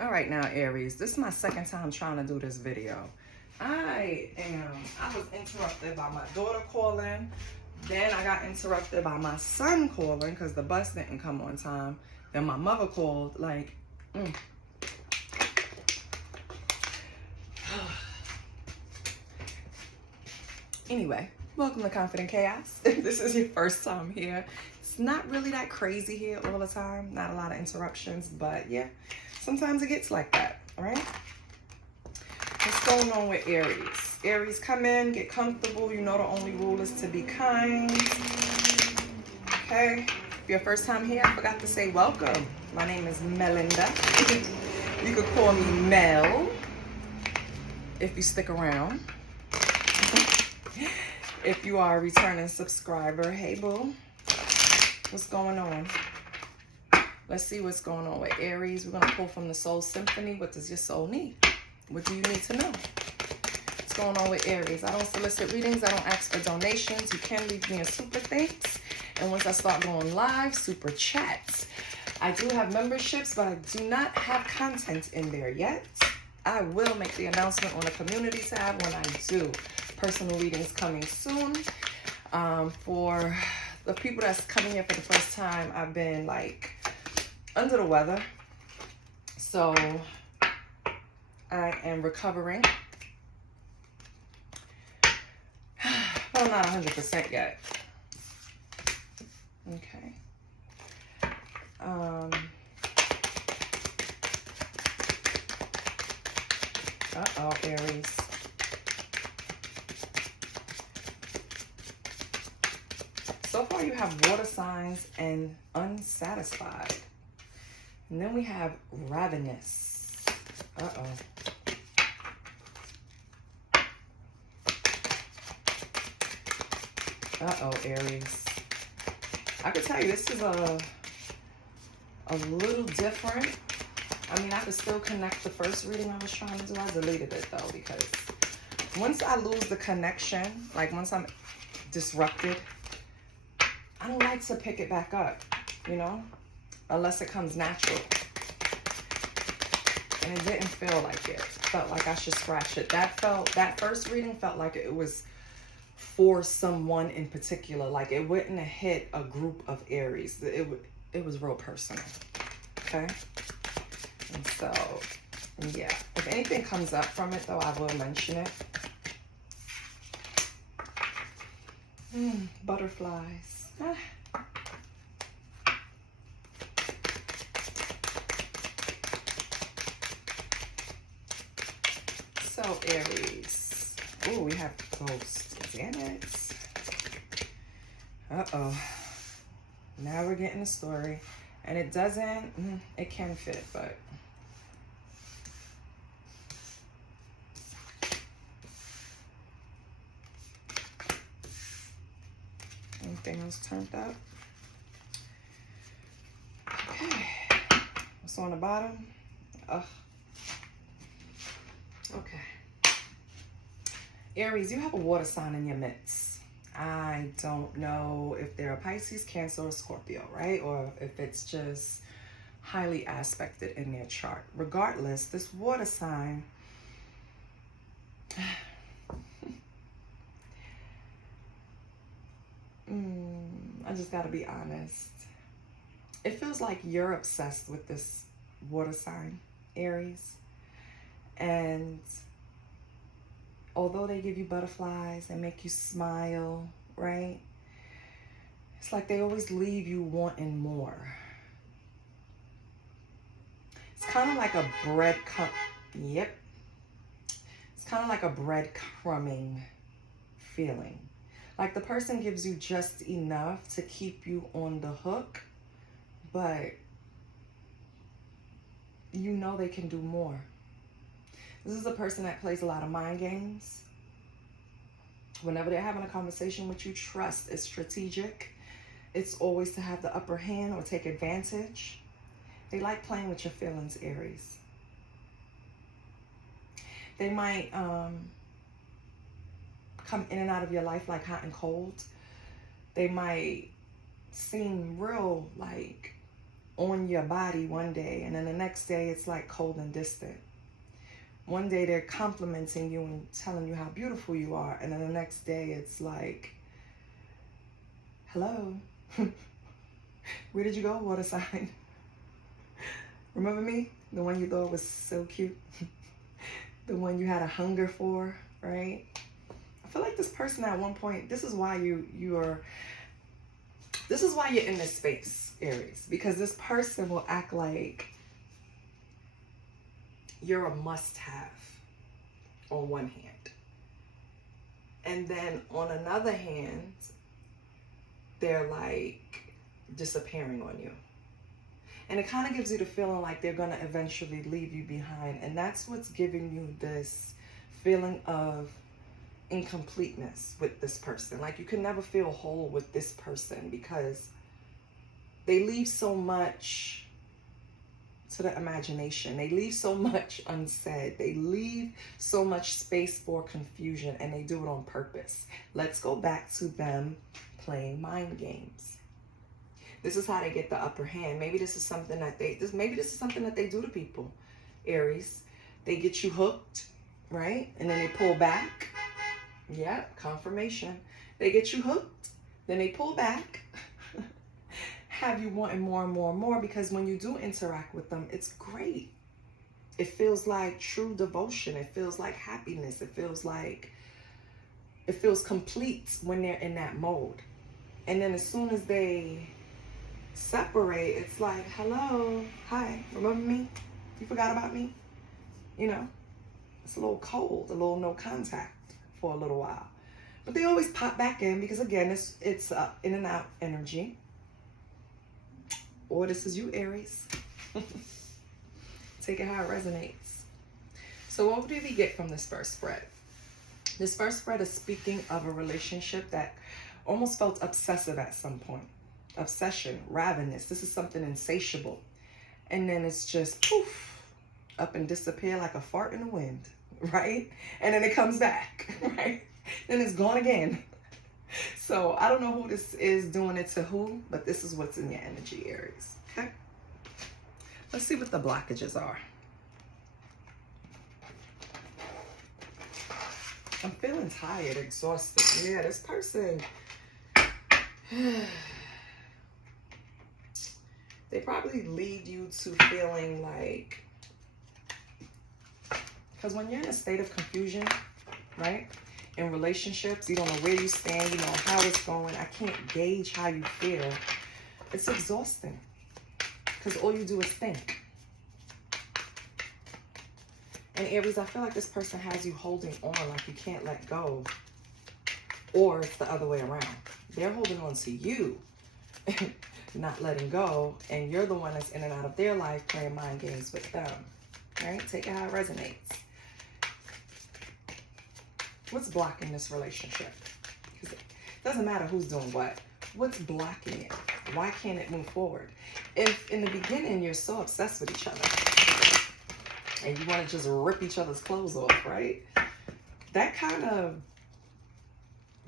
All right now, Aries, this is my second time trying to do this video. I was interrupted by my daughter calling. Then I got interrupted by my son calling because the bus didn't come on time. Then my mother called, like, Anyway, welcome to Confident Chaos. If this is your first time here, it's not really that crazy here all the time. Not a lot of interruptions, but yeah, sometimes it gets like that, all right? What's going on with Aries? Aries, come in, get comfortable. You know the only rule is to be kind. Okay? If your first time here, I forgot to say welcome. My name is Melinda. You could call me Mel if you stick around. If you are a returning subscriber, hey boo, what's going on? Let's see what's going on with Aries. We're going to pull from the Soul Symphony. What does your soul need? What do you need to know? What's going on with Aries? I don't solicit readings. I don't ask for donations. You can leave me a super thanks. And once I start going live, super chats. I do have memberships, but I do not have content in there yet. I will make the announcement on the community tab when I do. Personal readings coming soon. For the people that's coming here for the first time, I've been like under the weather. So I am recovering. But I'm not 100% yet. Okay. Uh-oh, Aries. So far you have water signs and unsatisfied. And then we have ravenous. Uh-oh. Uh-oh, Aries. I could tell you this is a little different. I mean, I could still connect the first reading I was trying to do. I deleted it though, because once I lose the connection, like once I'm disrupted, I don't like to pick it back up, you know, unless it comes natural. And it didn't feel like it. Felt like I should scratch it. That first reading felt like it was for someone in particular. Like it wouldn't have hit a group of Aries. It was real personal. Okay. And so, yeah. If anything comes up from it, though, I will mention it. Butterflies. So, Aries. Oh, we have ghosts. Damn it. Uh-oh. Now we're getting the story. And it doesn't, it can fit, but. Anything else turned up? Okay. What's on the bottom? Ugh. Okay. Aries, you have a water sign in your midst. I don't know if they're a Pisces, Cancer, or Scorpio, right? Or if it's just highly aspected in their chart. Regardless, this water sign, I just gotta be honest. It feels like you're obsessed with this water sign, Aries. And although they give you butterflies and make you smile, right? It's like they always leave you wanting more. It's kind of like a breadcrumb. Yep. It's kind of like a breadcrumbing feeling. Like the person gives you just enough to keep you on the hook, but you know they can do more. This is a person that plays a lot of mind games. Whenever they're having a conversation with you, trust is strategic. It's always to have the upper hand or take advantage. They like playing with your feelings, Aries. They might come in and out of your life like hot and cold. They might seem real like on your body one day, and then the next day it's like cold and distant. One day they're complimenting you and telling you how beautiful you are, and then the next day it's like, hello, where did you go, water sign? Remember me? The one you thought was so cute? The one you had a hunger for, right? I feel like this person at one point, this is why you're in this space, Aries, because this person will act like you're a must-have on one hand. And then on another hand, they're like disappearing on you. And it kind of gives you the feeling like they're going to eventually leave you behind. And that's what's giving you this feeling of incompleteness with this person. Like you can never feel whole with this person because they leave so much to the imagination. They leave so much unsaid. They leave so much space for confusion, and they do it on purpose. Let's go back to them playing mind games. This is how they get the upper hand. Maybe this is something that they do to people, Aries. They get you hooked, right? And then they pull back. Yep, confirmation. They get you hooked, then they pull back, have you wanting more and more and more, because when you do interact with them, it's great. It feels like true devotion. It feels like happiness. It feels complete when they're in that mode. And then as soon as they separate, it's like, hello, hi, remember me? You forgot about me? You know, it's a little cold, a little no contact for a little while. But they always pop back in because, again, it's in and out energy. Or this is you, Aries. Take it how it resonates. So what did we get from this first spread? This first spread is speaking of a relationship that almost felt obsessive at some point. Obsession, ravenous. This is something insatiable. And then it's just poof, up and disappear like a fart in the wind, right? And then it comes back, right? Then it's gone again. So I don't know who this is doing it to who, but this is what's in your energy, Aries, okay? Let's see what the blockages are. I'm feeling tired, exhausted. Yeah, this person, they probably lead you to feeling like, because when you're in a state of confusion, right? In relationships, you don't know where you stand, you know how it's going. I can't gauge how you feel. It's exhausting because all you do is think. And Aries, I feel like this person has you holding on like you can't let go. Or it's the other way around. They're holding on to you, not letting go. And you're the one that's in and out of their life playing mind games with them. Right? Take it how it resonates. What's blocking this relationship? Because it doesn't matter who's doing what. What's blocking it? Why can't it move forward? If in the beginning you're so obsessed with each other and you want to just rip each other's clothes off, right? That kind of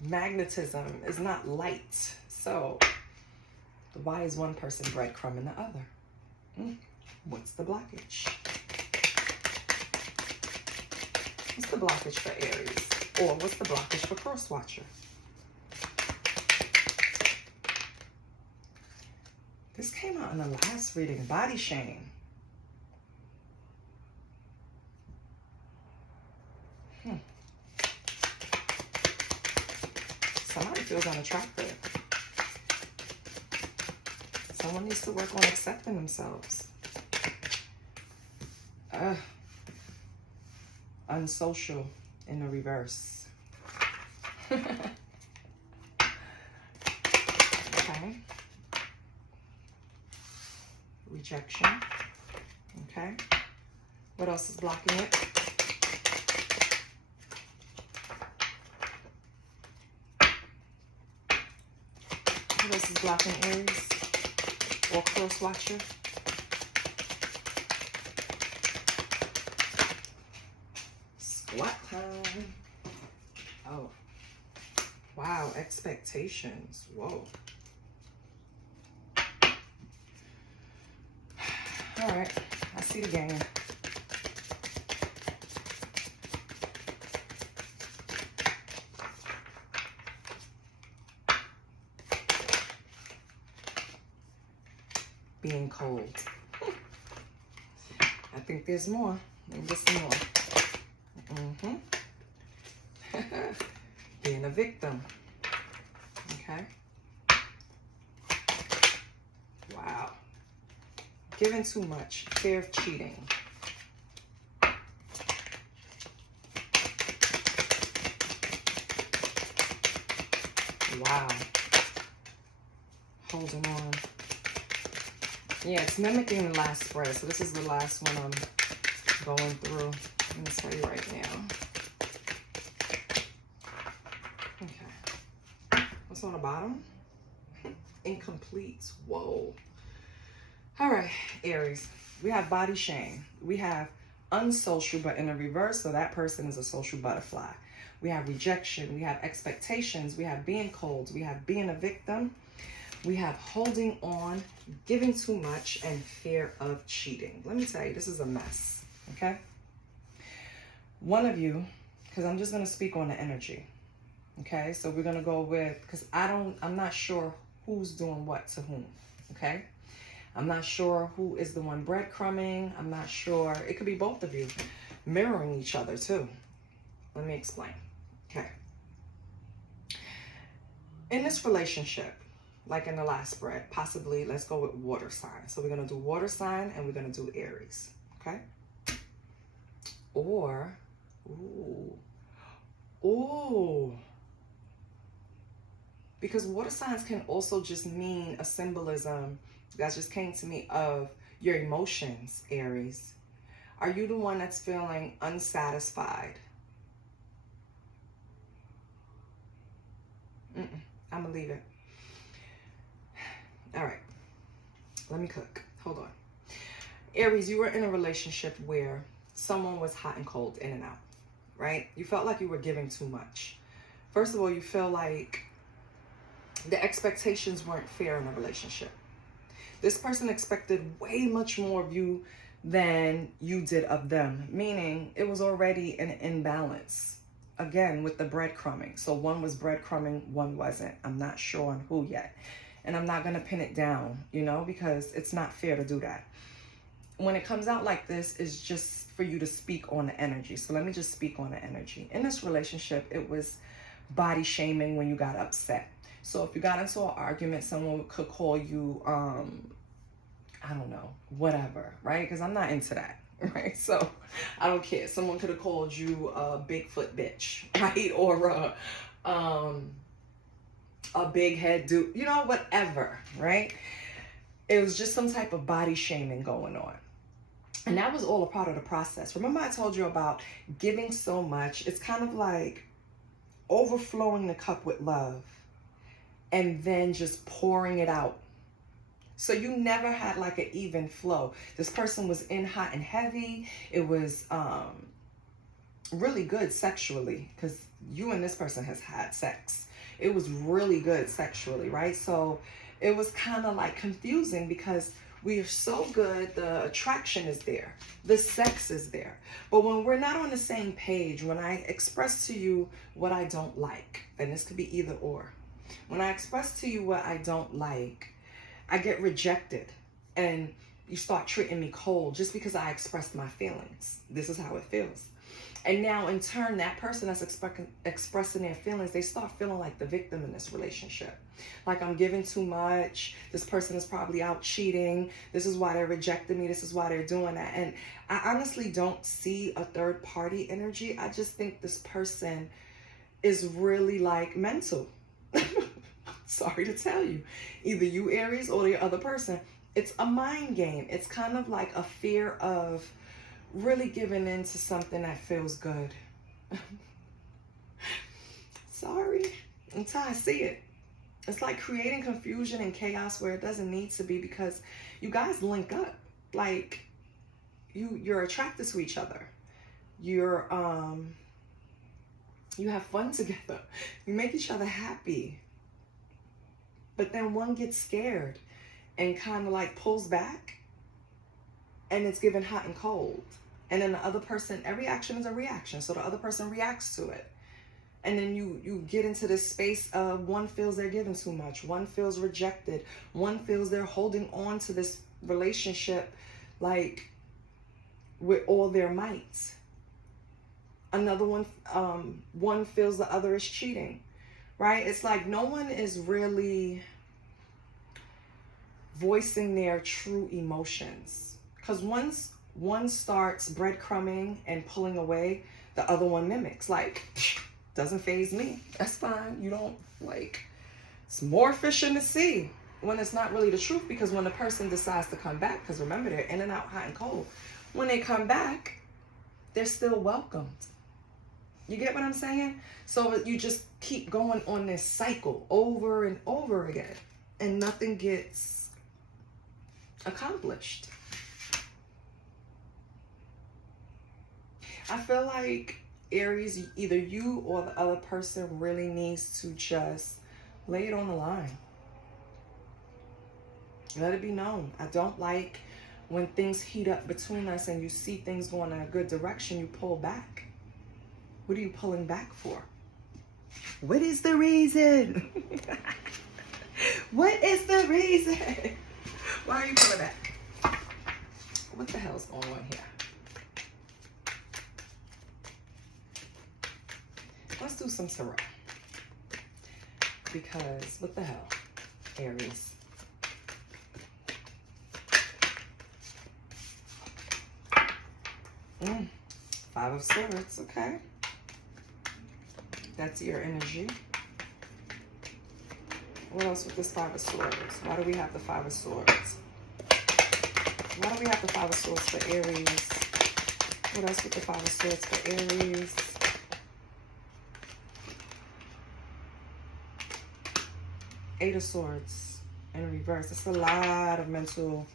magnetism is not light. So why is one person breadcrumbing the other? What's the blockage? What's the blockage for Aries? Or what's the blockage for Crosswatcher? This came out in the last reading, body shame. Somebody feels unattractive. Someone needs to work on accepting themselves. Unsocial in the reverse. Okay. Rejection. Okay. What else is blocking it? What else is blocking Aries or Crosswatcher? Squat time. Oh. Wow, expectations. Whoa. All right, I see the game. Being cold. I think there's more. Maybe some more. Being a victim. Okay. Wow. Giving too much. Fear of cheating. Wow. Holding on. Yeah, it's mimicking the last spread. So this is the last one I'm going through. Let me tell you right now. Okay. What's on the bottom? Incomplete. Whoa. All right, Aries. We have body shame. We have unsocial, but in a reverse. So that person is a social butterfly. We have rejection. We have expectations. We have being cold. We have being a victim. We have holding on, giving too much, and fear of cheating. Let me tell you, this is a mess, okay? One of you, because I'm just going to speak on the energy, okay? So we're going to go with, because I'm not sure who's doing what to whom, okay? I'm not sure who is the one breadcrumbing. I'm not sure. It could be both of you mirroring each other too. Let me explain, okay? In this relationship, like in the last spread, possibly let's go with water sign. So we're going to do water sign and we're going to do Aries, okay? Or, ooh. Because water signs can also just mean a symbolism that just came to me of your emotions, Aries. Are you the one that's feeling unsatisfied? I'm going to leave it. All right, let me cook. Hold on. Aries, you were in a relationship where someone was hot and cold, in and out, right? You felt like you were giving too much. First of all, you feel like the expectations weren't fair in a relationship. This person expected way much more of you than you did of them, meaning it was already an imbalance. Again, with the breadcrumbing. So one was breadcrumbing, one wasn't. I'm not sure on who yet. And I'm not going to pin it down, you know, because it's not fair to do that. When it comes out like this, it's just for you to speak on the energy. So let me just speak on the energy. In this relationship, it was body shaming when you got upset. So if you got into an argument, someone could call you, I don't know, whatever, right? Because I'm not into that, right? So I don't care. Someone could have called you a Bigfoot bitch, right? Or a big head dude, you know, whatever, right? It was just some type of body shaming going on. And that was all a part of the process. Remember I told you about giving so much? It's kind of like overflowing the cup with love and then just pouring it out. So you never had like an even flow. This person was in hot and heavy. It was really good sexually because you and this person has had sex. It was really good sexually, right? So it was kind of like confusing because we are so good, the attraction is there, the sex is there. But when we're not on the same page, when I express to you what I don't like, and this could be either or, when I express to you what I don't like, I get rejected and you start treating me cold just because I expressed my feelings. This is how it feels. And now in turn, that person that's expressing their feelings, they start feeling like the victim in this relationship. Like I'm giving too much. This person is probably out cheating. This is why they're rejecting me. This is why they're doing that. And I honestly don't see a third party energy. I just think this person is really like mental. Sorry to tell you. Either you, Aries, or the other person. It's a mind game. It's kind of like a fear of really giving in to something that feels good. Sorry, until I see it. It's like creating confusion and chaos where it doesn't need to be because you guys link up. Like you're attracted to each other. You have fun together. You make each other happy. But then one gets scared and kind of like pulls back. and it's given hot and cold. And then the other person, every action is a reaction. So the other person reacts to it. And then you get into this space of one feels they're given too much. One feels rejected. One feels they're holding on to this relationship like with all their might. Another one, one feels the other is cheating, right? It's like no one is really voicing their true emotions. Because once one starts breadcrumbing and pulling away, the other one mimics. Like, doesn't faze me. That's fine. You don't, like, it's more fish in the sea when it's not really the truth. Because when the person decides to come back, because remember, they're in and out, hot and cold. When they come back, they're still welcomed. You get what I'm saying? So you just keep going on this cycle over and over again, and nothing gets accomplished. I feel like, Aries, either you or the other person really needs to just lay it on the line. Let it be known. I don't like when things heat up between us and you see things going in a good direction, you pull back. What are you pulling back for? What is the reason? What is the reason? Why are you pulling back? What the hell is going on here? Let's do some tarot. Because what the hell, Aries? Five of Swords, okay. That's your energy. What else with this Five of Swords? Why do we have the Five of Swords? Why do we have the Five of Swords for Aries? What else with the Five of Swords for Aries? Eight of Swords in reverse. It's a lot of mental.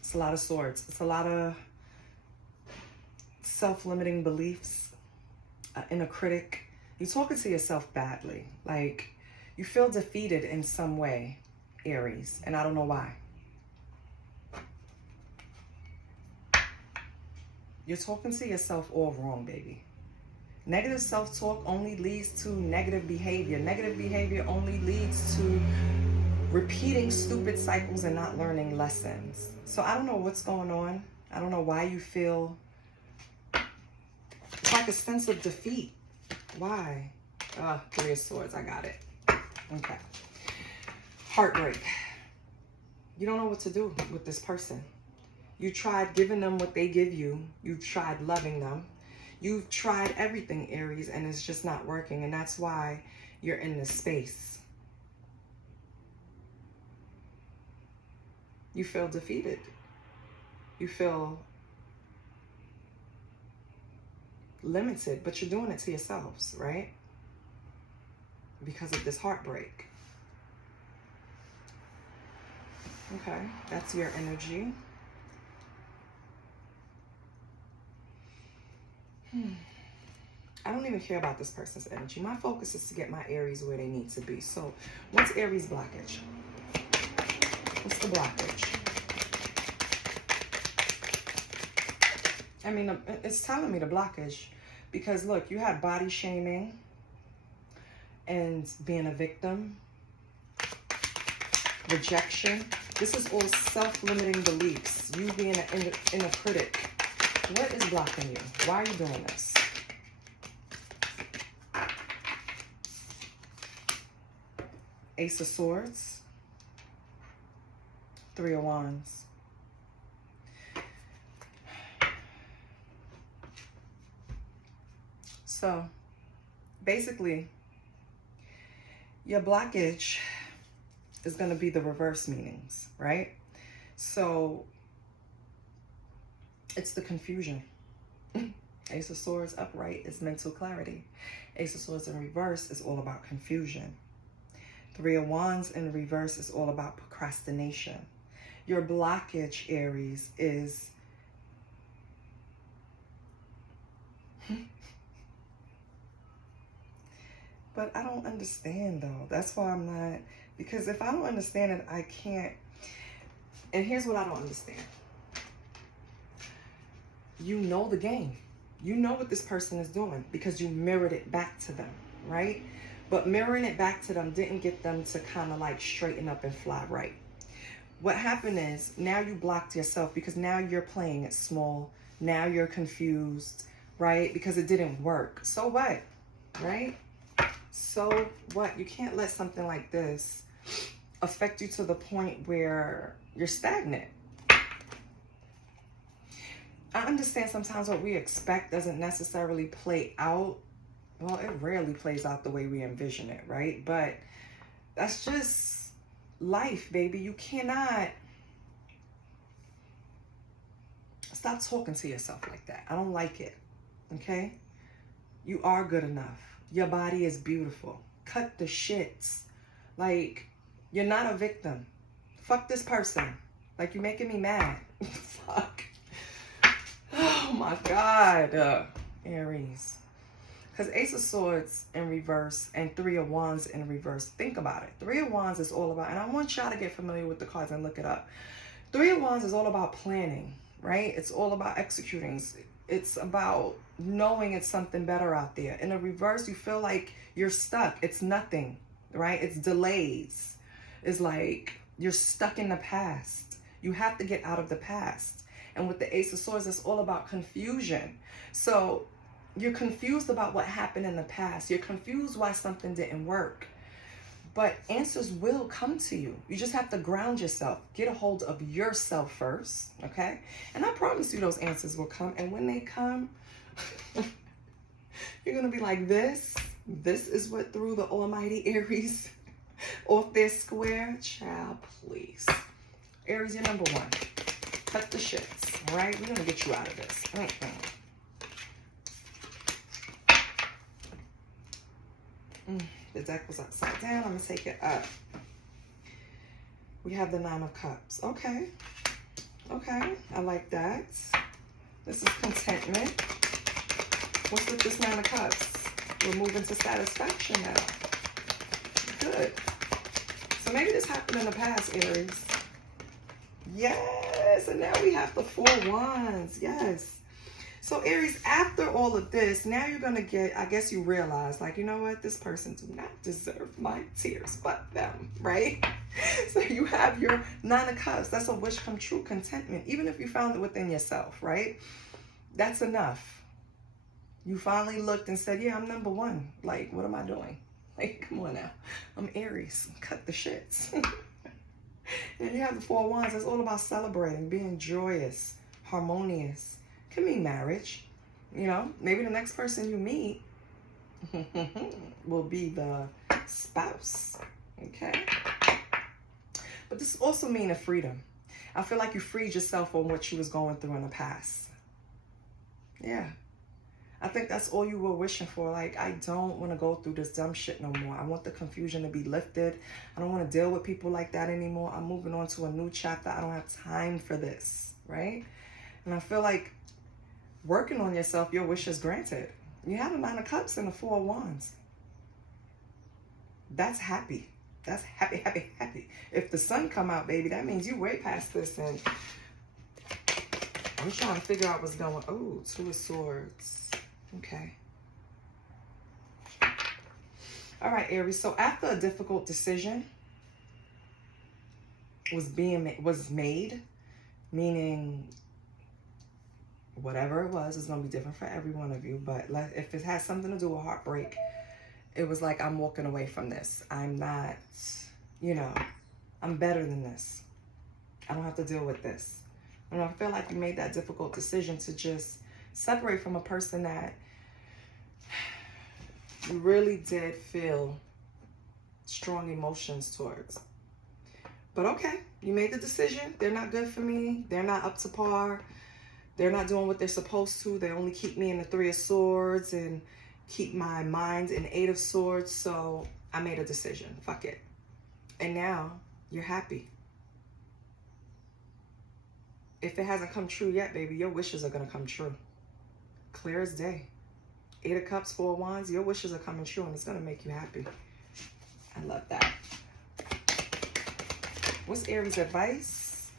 It's a lot of swords. It's a lot of self-limiting beliefs, inner critic. You're talking to yourself badly. Like, you feel defeated in some way, Aries, and I don't know why. You're talking to yourself all wrong, baby. Negative self-talk only leads to negative behavior. Negative behavior only leads to repeating stupid cycles and not learning lessons. So I don't know what's going on. I don't know why you feel, it's like a sense of defeat. Why? Three of Swords, I got it. Okay. Heartbreak. You don't know what to do with this person. You tried giving them what they give you. You tried loving them. You've tried everything, Aries, and it's just not working. And that's why you're in this space. You feel defeated. You feel limited, but you're doing it to yourselves, right? Because of this heartbreak. Okay, that's your energy. I don't even care about this person's energy. My focus is to get my Aries where they need to be. So what's Aries blockage? What's the blockage? I mean, it's telling me the blockage because look, you had body shaming and being a victim, rejection. This is all self-limiting beliefs. You being an inner critic. What is blocking you? Why are you doing this? Ace of Swords. Three of Wands. So, basically, your blockage is going to be the reverse meanings, right? So, it's the confusion. Ace of Swords upright is mental clarity. Ace of Swords in reverse is all about confusion. Three of Wands in reverse is all about procrastination. Your blockage, Aries, is but I don't understand though. That's why I'm not, because if I don't understand it, I can't. And here's what I don't understand. You know the game. You know what this person is doing because you mirrored it back to them, right? But mirroring it back to them didn't get them to kind of like straighten up and fly right. What happened is now you blocked yourself because now you're playing it small. Now you're confused, right? Because it didn't work. So what, right? So what? You can't let something like this affect you to the point where you're stagnant. I understand sometimes what we expect doesn't necessarily play out. Well, it rarely plays out the way we envision it, right? But that's just life, baby. You cannot stop talking to yourself like that. I don't like it, okay? You are good enough. Your body is beautiful. Cut the shits. Like, you're not a victim. Fuck this person. Like, you're making me mad. Fuck. Oh my God, Aries. Because Ace of Swords in reverse and Three of Wands in reverse. Think about it. Three of Wands is all about, and I want y'all to get familiar with the cards and look it up. Three of Wands is all about planning, right? It's all about executing. It's about knowing it's something better out there. In the reverse, you feel like you're stuck. It's nothing, right? It's delays. It's like you're stuck in the past. You have to get out of the past. And with the Ace of Swords, it's all about confusion. So you're confused about what happened in the past. You're confused why something didn't work. But answers will come to you. You just have to ground yourself. Get a hold of yourself first, okay? And I promise you those answers will come. And when they come, you're going to be like, this is what threw the almighty Aries off their square. Child, please. Aries, you're number one. Cut the shits, all right? We're going to get you out of this. The deck was upside down. I'm going to take it up. We have the Nine of Cups. Okay. Okay. I like that. This is contentment. What's with this Nine of Cups? We're moving to satisfaction now. Good. So maybe this happened in the past, Aries. Yes. And now we have the Four Wands. Yes. So Aries, after all of this, now you're going to get, I guess you realize, like, you know what? This person do not deserve my tears, but them, right? So you have your Nine of Cups. That's a wish come true, contentment. Even if you found it within yourself, right? That's enough. You finally looked and said, yeah, I'm number one. Like, what am I doing? Like, come on now. I'm Aries. Cut the shits. And you have the Four Wands. It's all about celebrating, being joyous, harmonious. Could mean marriage, you know, maybe the next person you meet will be the spouse, okay? But this also means a freedom. I feel like you freed yourself on what you was going through in the past. Yeah. I think that's all you were wishing for. Like, I don't want to go through this dumb shit no more. I want the confusion to be lifted. I don't want to deal with people like that anymore. I'm moving on to a new chapter. I don't have time for this, right? And I feel like working on yourself, your wish is granted. You have the Nine of Cups and the Four of Wands. That's happy. That's happy, happy, happy. If the sun come out, baby, that means you way past this. And I'm trying to figure out what's going on. Oh, Two of Swords. Okay. All right, Aries. So after a difficult decision was made, meaning whatever it was, it's going to be different for every one of you. But if it has something to do with heartbreak, it was like, I'm walking away from this. I'm not, you know, I'm better than this. I don't have to deal with this. And I feel like you made that difficult decision to just separate from a person that you really did feel strong emotions towards. But okay, you made the decision. They're not good for me. They're not up to par. They're not doing what they're supposed to. They only keep me in the Three of Swords and keep my mind in Eight of Swords. So I made a decision. Fuck it. And now you're happy. If it hasn't come true yet, baby, your wishes are going to come true. Clear as day. Eight of Cups, Four of Wands, your wishes are coming true and it's going to make you happy. I love that. What's Aries' advice?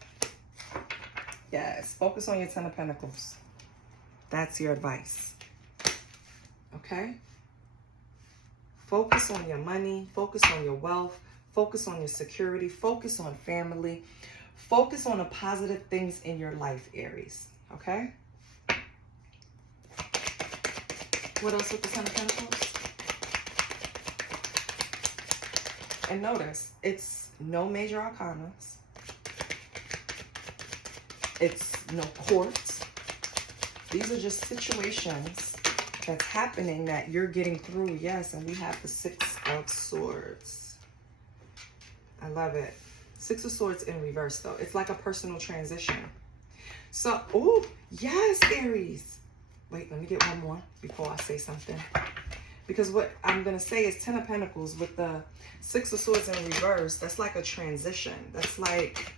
Yes, focus on your Ten of Pentacles. That's your advice. Okay? Focus on your money. Focus on your wealth. Focus on your security. Focus on family. Focus on the positive things in your life, Aries. Okay? What else with the Ten of Pentacles? And notice, it's no major arcanas. It's no courts. These are just situations that's happening that you're getting through. Yes, and we have the Six of Swords. I love it. Six of Swords in reverse, though. It's like a personal transition. So, oh, yes, Aries. Wait, let me get one more before I say something. Because what I'm going to say is Ten of Pentacles with the Six of Swords in reverse. That's like a transition. That's like...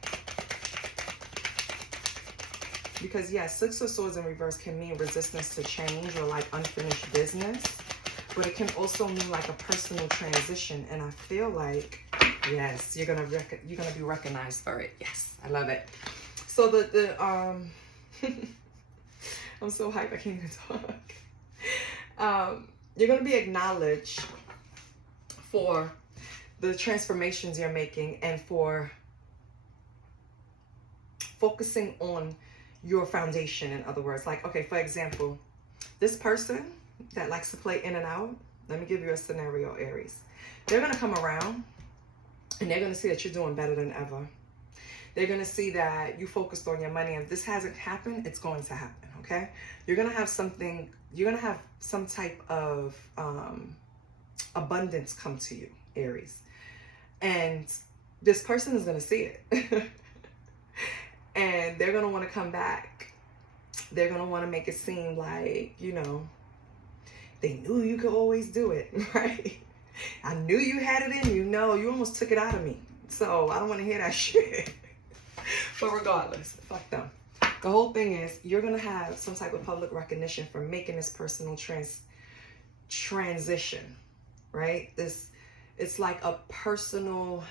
Because, yes, Six of Swords in reverse can mean resistance to change or like unfinished business. But it can also mean like a personal transition. And I feel like, yes, you're gonna be recognized for it. Yes, I love it. So I'm so hyped I can't even talk. You're gonna be acknowledged for the transformations you're making and for focusing on your foundation, in other words. Like, okay, for example, this person that likes to play in and out, let me give you a scenario, Aries. They're going to come around and they're going to see that you're doing better than ever. They're going to see that you focused on your money. And if this hasn't happened, it's going to happen, okay? You're going to have something, you're going to have some type of abundance come to you, Aries. And this person is going to see it. And they're going to want to come back. They're going to want to make it seem like, you know, they knew you could always do it, right? I knew you had it in you. No, you almost took it out of me. So I don't want to hear that shit. But regardless, fuck them. The whole thing is you're going to have some type of public recognition for making this personal transition, right? It's like a personal...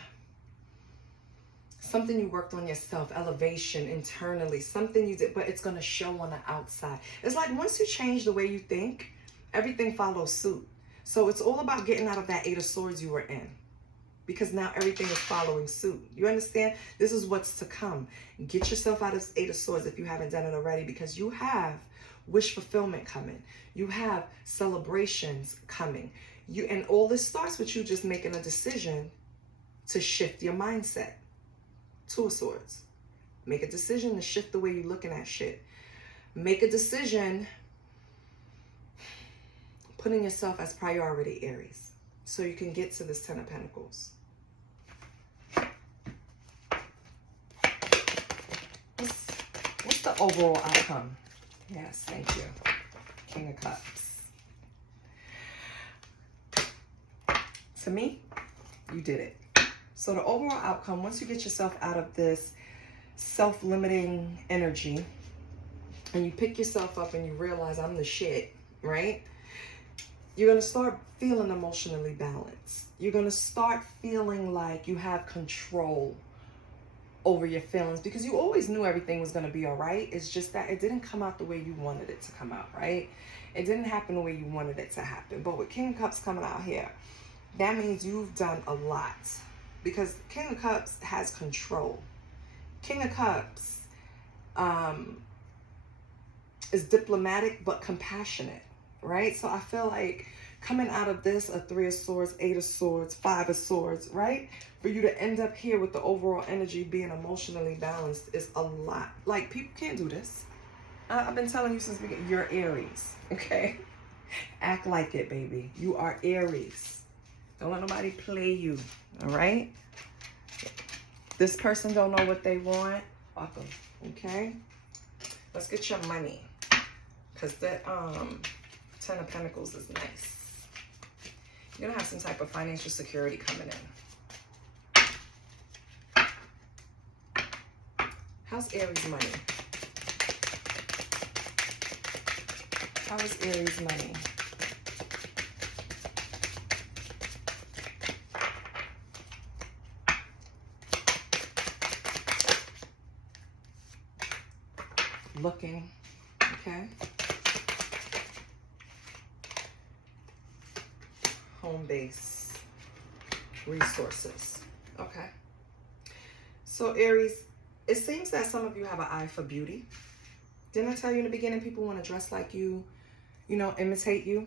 something you worked on yourself, elevation internally, something you did, but it's going to show on the outside. It's like once you change the way you think, everything follows suit. So it's all about getting out of that Eight of Swords you were in, because now everything is following suit. You understand? This is what's to come. Get yourself out of Eight of Swords if you haven't done it already, because you have wish fulfillment coming. You have celebrations coming. And all this starts with you just making a decision to shift your mindset. Two of Swords. Make a decision to shift the way you're looking at shit. Make a decision putting yourself as priority, Aries, so you can get to this Ten of Pentacles. What's the overall outcome? Yes, thank you. King of Cups. To me, you did it. So the overall outcome, once you get yourself out of this self-limiting energy and you pick yourself up and you realize I'm the shit, right? You're going to start feeling emotionally balanced. You're going to start feeling like you have control over your feelings, because you always knew everything was going to be all right. It's just that it didn't come out the way you wanted it to come out, right? It didn't happen the way you wanted it to happen. But with King of Cups coming out here, that means you've done a lot. Because King of Cups has control. King of Cups is diplomatic but compassionate, right? So I feel like coming out of this, a Three of Swords, Eight of Swords, Five of Swords, right? For you to end up here with the overall energy being emotionally balanced is a lot. Like, people can't do this. I've been telling you since the beginning, you're Aries, okay? Act like it, baby. You are Aries. Don't let nobody play you, all right? This person don't know what they want. Fuck them, okay? Let's get your money, because that Ten of Pentacles is nice. You're going to have some type of financial security coming in. How's Aries' money? How is Aries' money? looking, okay? Home base, resources, okay? So Aries, it seems that some of you have an eye for beauty. Didn't I tell you in the beginning, people want to dress like you, you know, imitate you?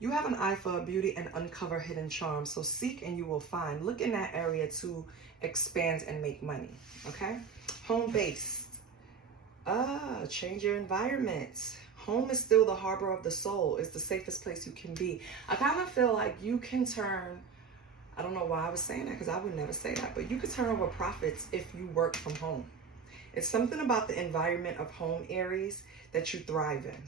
You have an eye for beauty and uncover hidden charms. So seek and you will find. Look in that area to expand and make money, okay? Home based. Change your environment. Home is still the harbor of the soul. It's the safest place you can be. I kind of feel like you can turn, I don't know why I was saying that, because I would never say that, but you could turn over profits if you work from home. It's something about the environment of home, Aries, that you thrive in.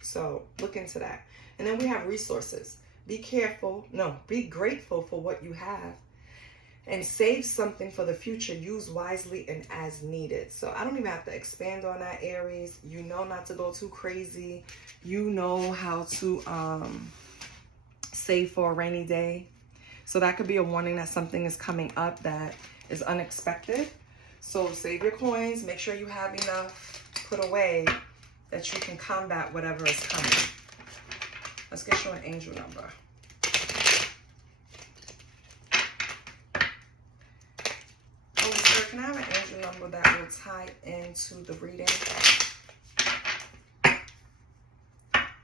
So look into that. And then we have resources. Be grateful for what you have and save something for the future. Use wisely and as needed. So I don't even have to expand on that, Aries. You know not to go too crazy. You know how to save for a rainy day. So that could be a warning that something is coming up that is unexpected. So save your coins. Make sure you have enough put away that you can combat whatever is coming. Let's get you an angel number. Holy Spirit, can I have an angel number that will tie into the reading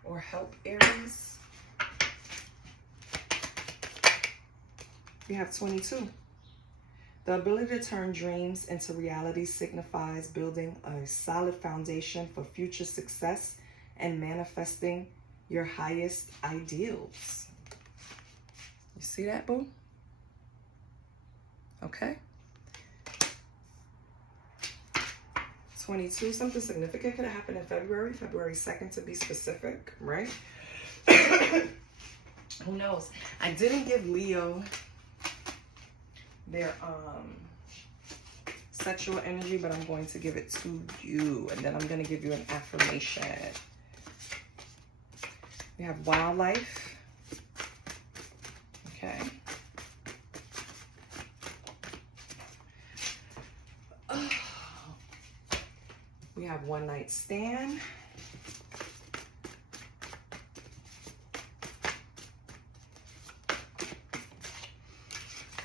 or help Aries? We have 22. The ability to turn dreams into reality signifies building a solid foundation for future success and manifesting your highest ideals. You see that, boo? Okay. 22, something significant could have happened in February 2nd to be specific, right? Who knows? I didn't give Leo their sexual energy, but I'm going to give it to you, and then I'm going to give you an affirmation. We have wildlife. Okay. We have one night stand.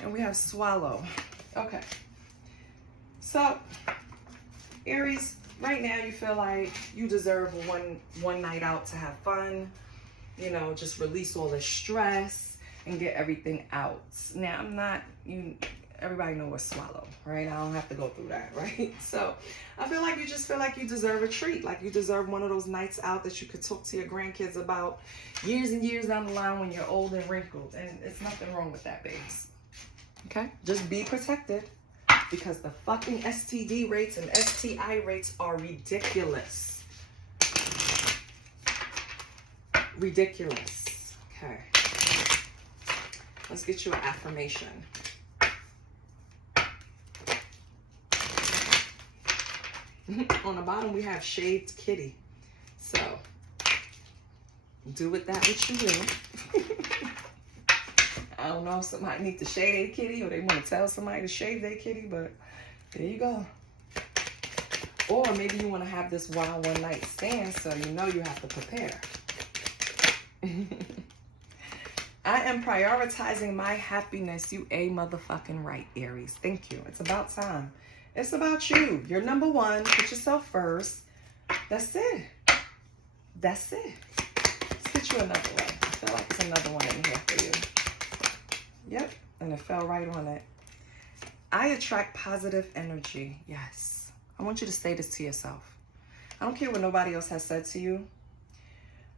And we have swallow. Okay. So, Aries, right now you feel like you deserve one night out to have fun. You know, just release all the stress and get everything out. Now, everybody knows what swallow, right? I don't have to go through that, right? So I feel like you just feel like you deserve a treat. Like you deserve one of those nights out that you could talk to your grandkids about years and years down the line when you're old and wrinkled. And it's nothing wrong with that, babes. Okay? Just be protected, because the fucking STD rates and STI rates are ridiculous. Ridiculous. Okay. Let's get you an affirmation. On the bottom, we have shaved kitty. So, do with that what you will. I don't know if somebody needs to shave their kitty or they want to tell somebody to shave their kitty, but there you go. Or maybe you want to have this wild one night stand, so you know you have to prepare. I am prioritizing my happiness. You a motherfucking right, Aries. Thank you. It's about time. It's about you. You're number one. Put yourself first. That's it. That's it. Let's get you another one. I feel like there's another one in here for you. Yep. And it fell right on it. I attract positive energy. Yes. I want you to say this to yourself. I don't care what nobody else has said to you.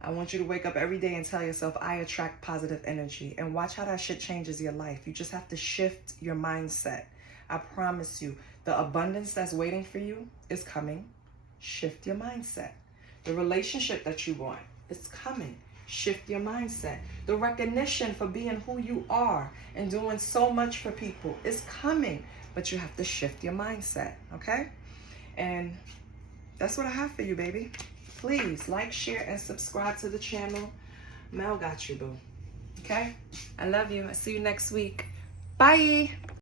I want you to wake up every day and tell yourself, I attract positive energy. And watch how that shit changes your life. You just have to shift your mindset. I promise you, the abundance that's waiting for you is coming. Shift your mindset. The relationship that you want is coming. Shift your mindset. The recognition for being who you are and doing so much for people is coming. But you have to shift your mindset, okay? And that's what I have for you, baby. Please like, share, and subscribe to the channel. Mel got you, boo. Okay? I love you. I'll see you next week. Bye.